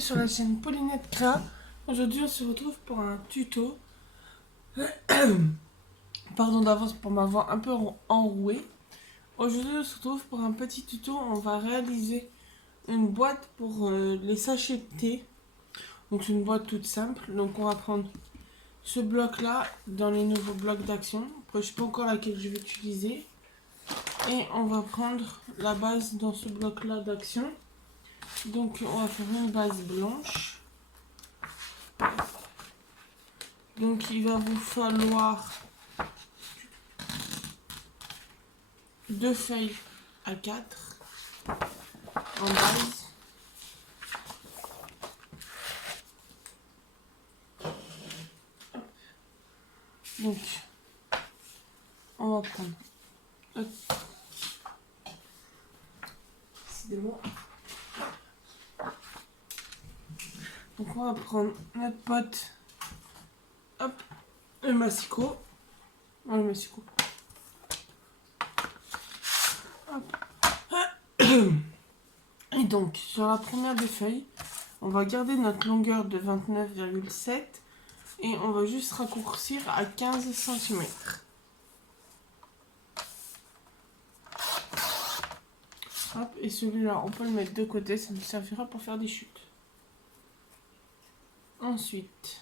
bienvenue sur la chaîne Paulinette Créa. Aujourd'hui on se retrouve pour un tuto. Pardon d'avance pour ma voix un peu enrouée. Aujourd'hui on se retrouve pour un petit tuto. On va réaliser une boîte pour les sachets de thé. Donc c'est une boîte toute simple. Donc on va prendre ce bloc là dans les nouveaux blocs d'action. Après je sais pas encore laquelle je vais utiliser. Et on va prendre la base dans ce bloc là d'action. Donc on va faire une base blanche. Donc il va vous falloir 2 feuilles A4 en base. Donc on va prendre décidément. Donc on va prendre notre pote, hop, le massicot. Oh, le massicot. Hop. Et donc sur la première des feuilles, on va garder notre longueur de 29,7 et on va juste raccourcir à 15 cm. Hop, et celui-là, on peut le mettre de côté, ça nous servira pour faire des chutes. Ensuite,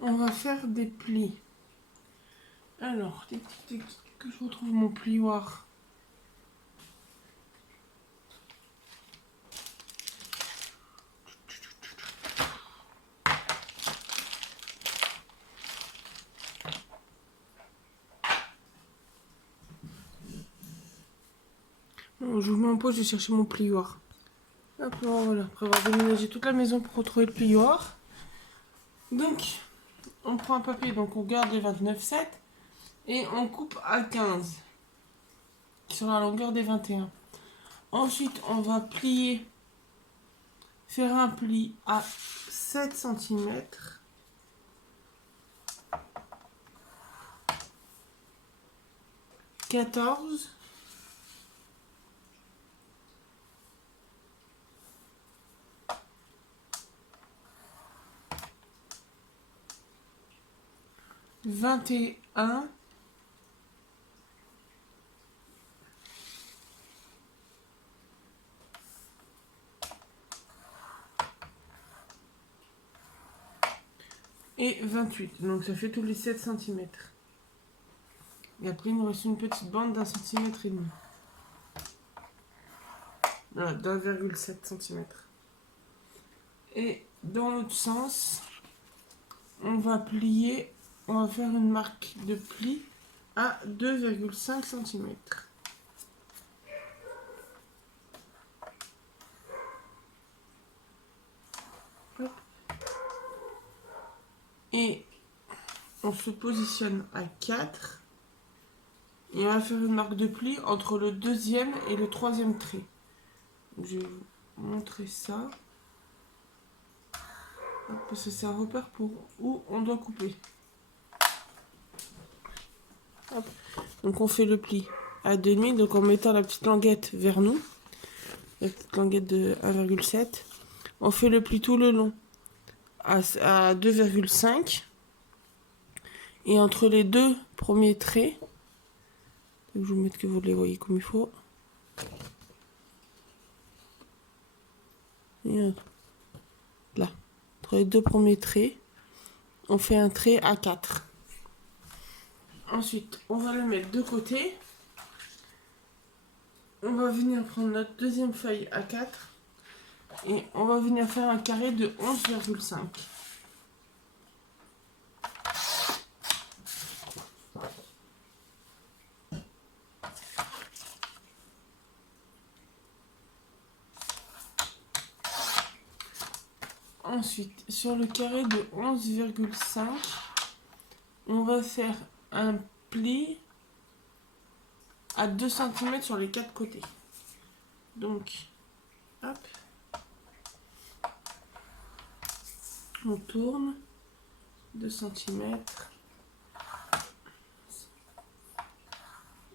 on va faire des plis. Alors, que je retrouve mon plioir. Bon, je vous mets en pause, je vais chercher mon plioir. Hop, voilà, après avoir déménagé toute la maison pour retrouver le plioir. Donc, on prend un papier, donc on garde les 29,7 et on coupe à 15 sur la longueur des 21. Ensuite, on va plier, faire un pli à 7 cm. « 14 » « 21 » et 28. Donc ça fait tous les 7 cm. Et après, il nous reste une petite bande d'1,5 cm. Voilà, d'1,7 cm. Et dans l'autre sens, on va plier, on va faire une marque de pli à 2,5 cm. Et on se positionne à 4. Et on va faire une marque de pli entre le deuxième et le troisième trait. Donc, je vais vous montrer ça. Parce que c'est un repère pour où on doit couper. Hop. Donc on fait le pli à demi, donc en mettant la petite languette vers nous. La petite languette de 1,7. On fait le pli tout le long à 2,5. Et entre les deux premiers traits, je vais vous mettre que vous les voyez comme il faut. Et là, entre les deux premiers traits, on fait un trait à 4. Ensuite, on va le mettre de côté. On va venir prendre notre deuxième feuille à 4 et on va venir faire un carré de 11,5. Ensuite, sur le carré de 11,5, on va faire un pli à 2 cm sur les 4 côtés. Donc, hop, on tourne 2 cm,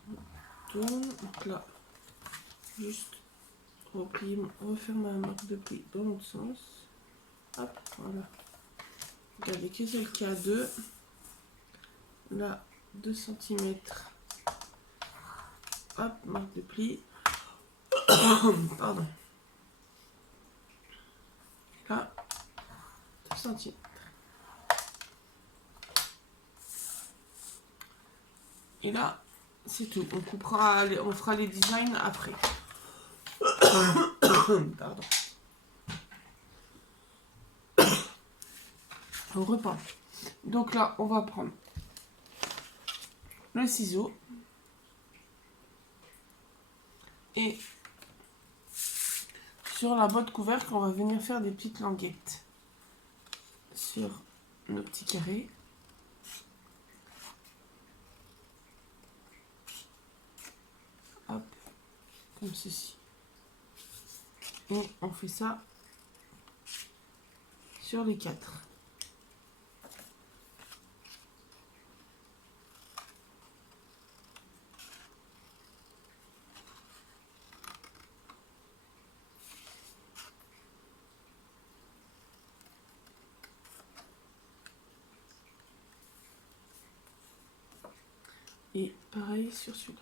on tourne, donc là, juste refaire ma marque de pli dans l'autre sens. Hop, voilà. Regardez, qu'est-ce qu'il y a 2. Là, 2 cm. Hop, marque de pli. Pardon. Là, 2 cm. Et là, c'est tout. On fera les designs après. Pardon. On reprend. Donc là, on va prendre le ciseau. Et sur la boîte couvercle, on va venir faire des petites languettes sur nos petits carrés. Hop, comme ceci. Et on fait ça sur les 4. Et pareil sur celui-là.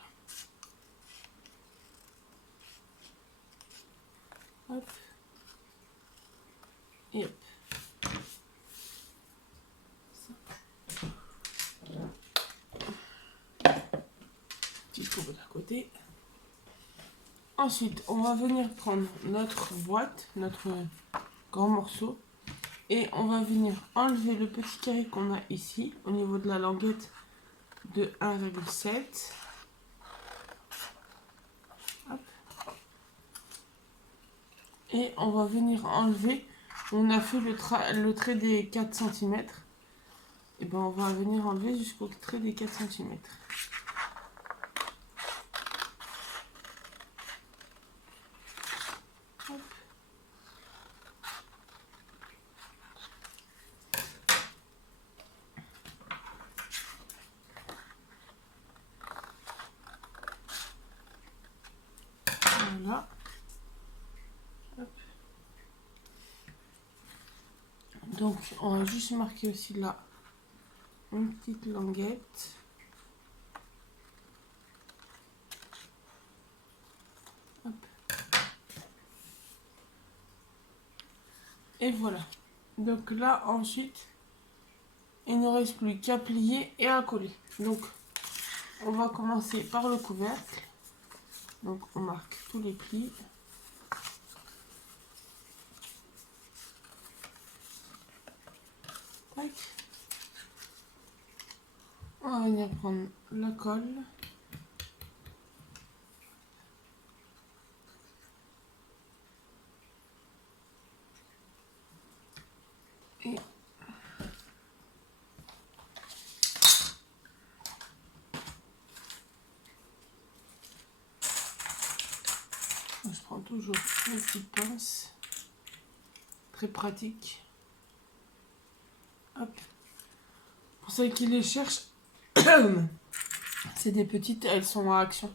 Hop. Et hop. Petit coup d'un côté. Ensuite, on va venir prendre notre boîte, notre grand morceau. Et on va venir enlever le petit carré qu'on a ici, au niveau de la languette de 1,7. Et on va venir enlever, on a fait le trait des 4 cm. Et ben on va venir enlever jusqu'au trait des 4 cm. Voilà. Hop. Donc on va juste marquer aussi là une petite languette. Hop. Et voilà. Donc là ensuite il ne reste plus qu'à plier et à coller. Donc on va commencer par le couvercle. Donc on marque tous les plis. Tac. On va venir prendre la colle. Et je prends toujours une petite pince. Très pratique. Hop. Pour celles qui les cherchent, c'est des petites, elles sont à action.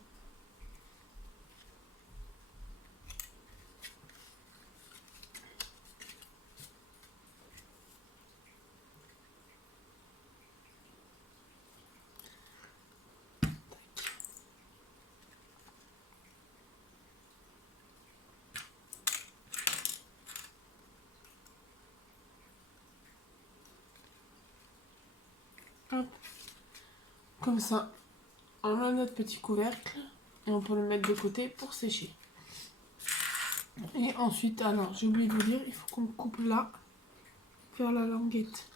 Hop. Comme ça, on a notre petit couvercle et on peut le mettre de côté pour sécher. Et ensuite, alors j'ai oublié de vous dire, il faut qu'on coupe là, vers la languette.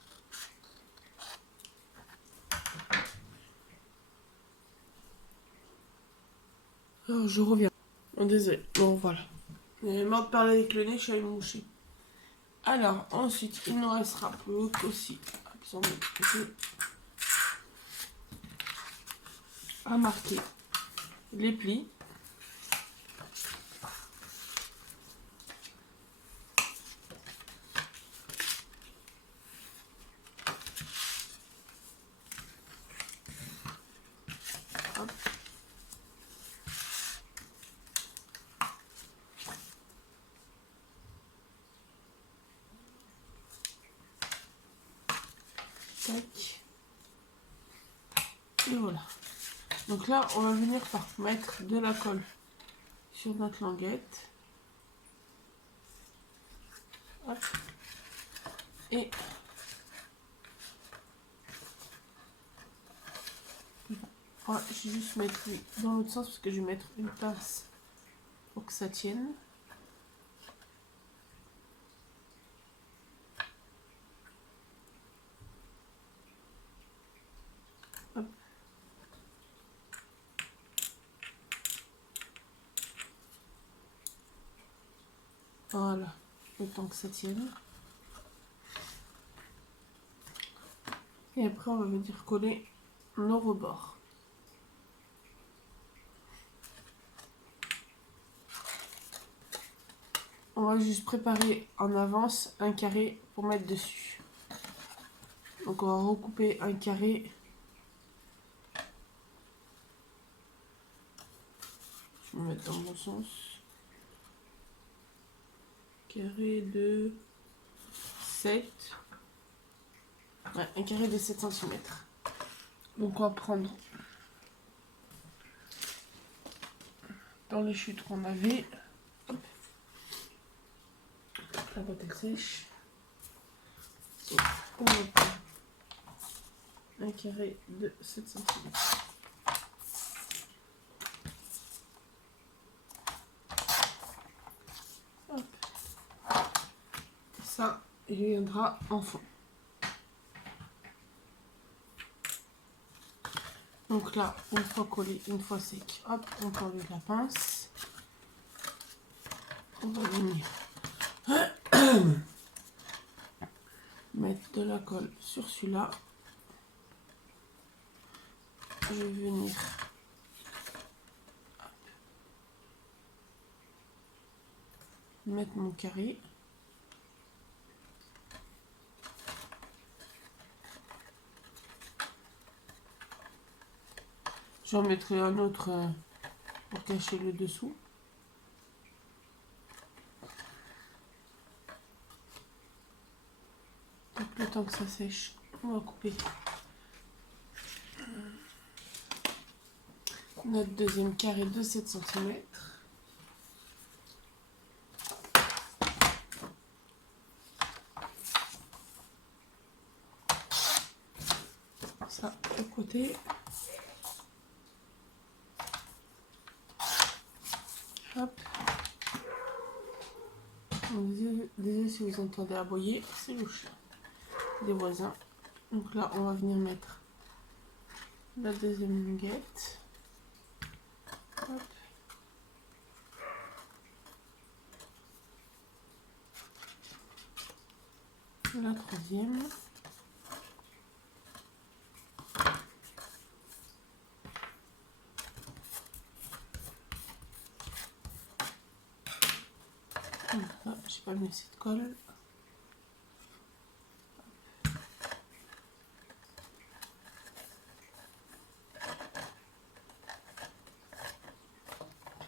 Alors je reviens. Oh, désolé. Bon voilà. J'avais marre de parler avec le nez, je suis allée me moucher. Alors ensuite, il nous restera plus qu'aussi à marquer les plis. Hop. Tac. Et voilà. Donc là, on va venir par mettre de la colle sur notre languette. Hop. Et voilà, je vais juste mettre dans l'autre sens parce que je vais mettre une pince pour que ça tienne. Hop. Voilà, le temps que ça tienne. Et après, on va venir coller nos rebords. On va juste préparer en avance un carré pour mettre dessus. Donc on va recouper un carré. Je vais mettre dans le bon sens. Carré de 7. Ouais, un carré de 7 cm. Donc on va prendre dans les chutes qu'on avait. La boîte elle sèche. Et on va prendre un carré de 7 cm. Hop. Ça, il viendra en fond. Donc là, une fois collé, une fois sec, hop, on enlève la pince. On va venir mettre de la colle sur celui-là. Je vais venir mettre mon carré. J'en mettrai un autre pour cacher le dessous. Donc le temps que ça sèche, on va couper notre deuxième carré de 7 cm. Ça de côté. Hop. Désolé si vous entendez aboyer, c'est le chien des voisins. Donc là, on va venir mettre la deuxième languette. Hop. La troisième. Là, j'ai pas mis cette colle.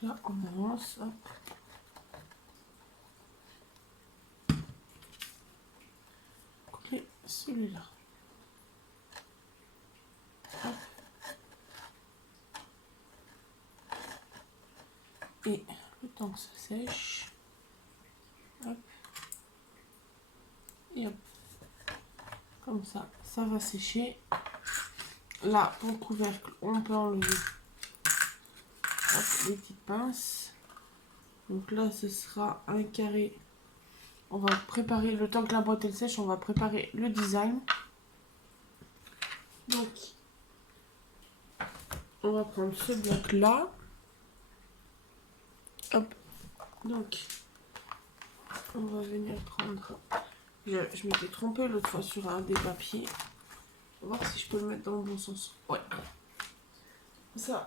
Là, on avance. Hop. Coller celui-là. Hop. Et le temps que ça sèche. Hop. Et hop. Comme ça, ça va sécher. Là, pour le couvercle, on peut enlever hop, les petites pinces. Donc là, ce sera un carré. On va préparer, le temps que la boîte elle sèche, on va préparer le design. Donc, on va prendre ce bloc là. Hop. Donc, on va venir prendre. Je m'étais trompée l'autre fois sur un des papiers. On va voir si je peux le mettre dans le bon sens. Ouais. Ça,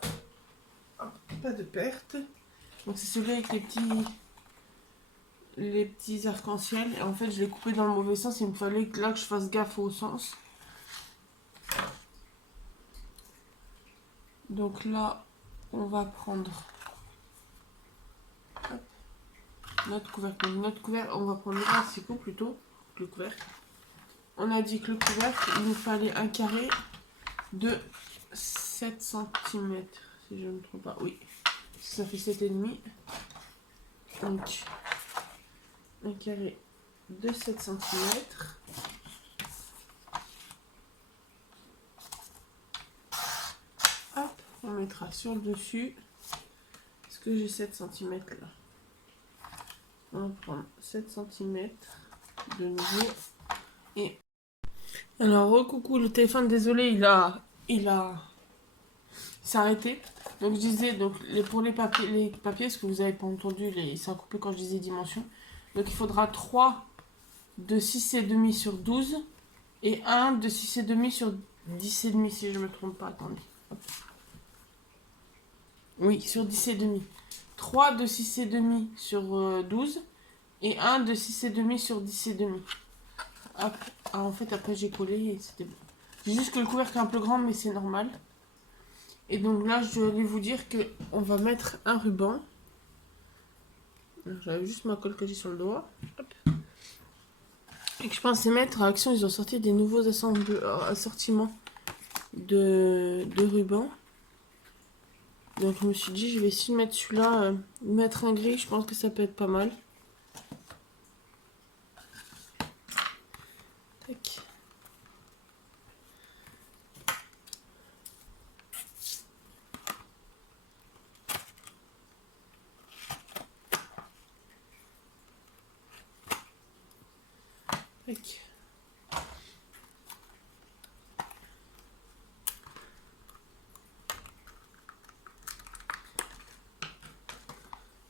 hop, pas de perte. Donc c'est celui avec les petits arcs-en-ciel. Et en fait, je l'ai coupé dans le mauvais sens. Il me fallait que là que je fasse gaffe au sens. Donc là, on va prendre hop, notre couvercle. Notre couvercle, on va prendre le racicot plutôt que le couvercle. on a dit que le couvercle, il nous fallait un carré de 7 cm. Si je ne me trompe pas, oui. Ça fait 7,5. Donc, un carré de 7 cm. Hop, on mettra sur le dessus. Est-ce que j'ai 7 cm là? On va prendre 7 cm de nouveau. Et alors, recoucou, le téléphone, désolé, il s'est arrêté. Donc, je disais, donc, pour les papiers, parce que vous n'avez pas entendu, ça a coupé quand je disais dimension. Donc, il faudra 3 de 6,5 sur 12 et 1 de 6,5 sur 10,5, si je ne me trompe pas. Attendez. Hop. Oui, sur 10,5. 3 de 6,5 sur 12 et 1 de 6,5 sur 10,5. Hop. Ah, en fait, après, j'ai collé et c'était bon. C'est juste que le couvercle est un peu grand, mais c'est normal. Et donc là, je vais vous dire que on va mettre un ruban. J'avais juste ma colle que j'ai sur le doigt. Hop. Et que je pensais mettre à Action, ils ont sorti des nouveaux assortiments de rubans. Donc je me suis dit, je vais essayer de mettre celui-là, mettre un gris, je pense que ça peut être pas mal. Tac. Tac.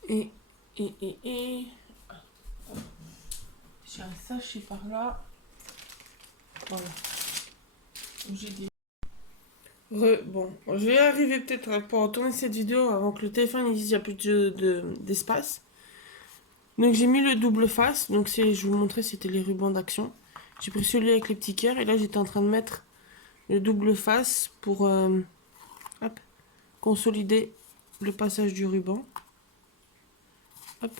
Et j'ai un sachet par là. Voilà. J'ai dit. Bon, je vais arriver peut-être pour tourner cette vidéo avant que le téléphone il dise qu'il n'y a plus d'espace. Donc j'ai mis le double face. Donc je vous montrais, c'était les rubans d'Action. J'ai pris celui avec les petits cœurs et là j'étais en train de mettre le double face pour hop, consolider le passage du ruban. Hop.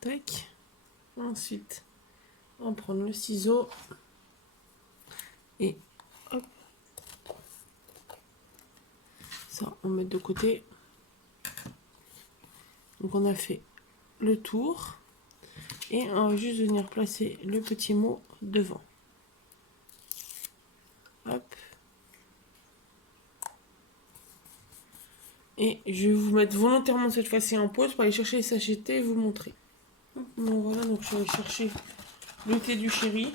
Tac. Ensuite, on va prendre le ciseau et hop. Ça, on met de côté. Donc on a fait le tour et on va juste venir placer le petit mot devant. Hop. Et je vais vous mettre volontairement cette fois-ci en pause pour aller chercher les sachets de thé et vous montrer. Bon voilà, donc je vais aller chercher le thé du chéri.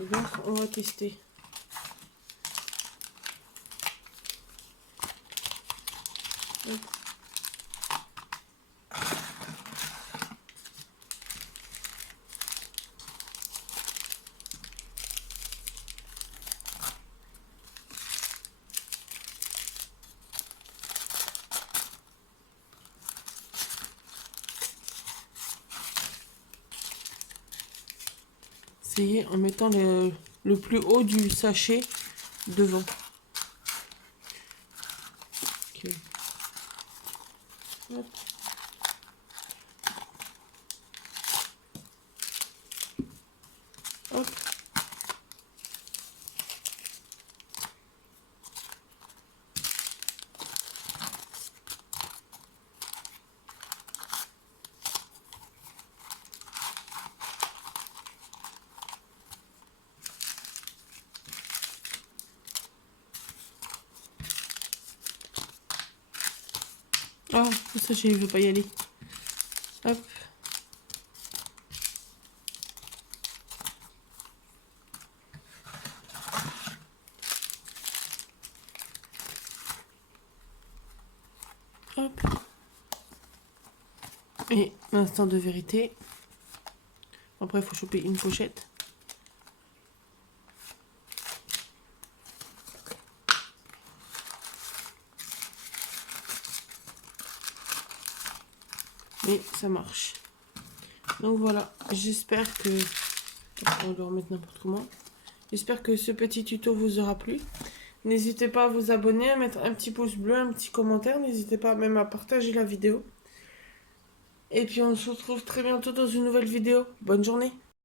Et donc on va tester. Hop. Essayez en mettant le plus haut du sachet devant. Ok. Hop. Hop. Ah, le sachet il veut pas y aller. Hop. Hop. Et l'instant de vérité. Après, il faut choper une pochette. Et ça marche. Donc voilà, j'espère que... On va le remettre n'importe comment. J'espère que ce petit tuto vous aura plu. N'hésitez pas à vous abonner, à mettre un petit pouce bleu, un petit commentaire. N'hésitez pas même à partager la vidéo. Et puis on se retrouve très bientôt dans une nouvelle vidéo. Bonne journée.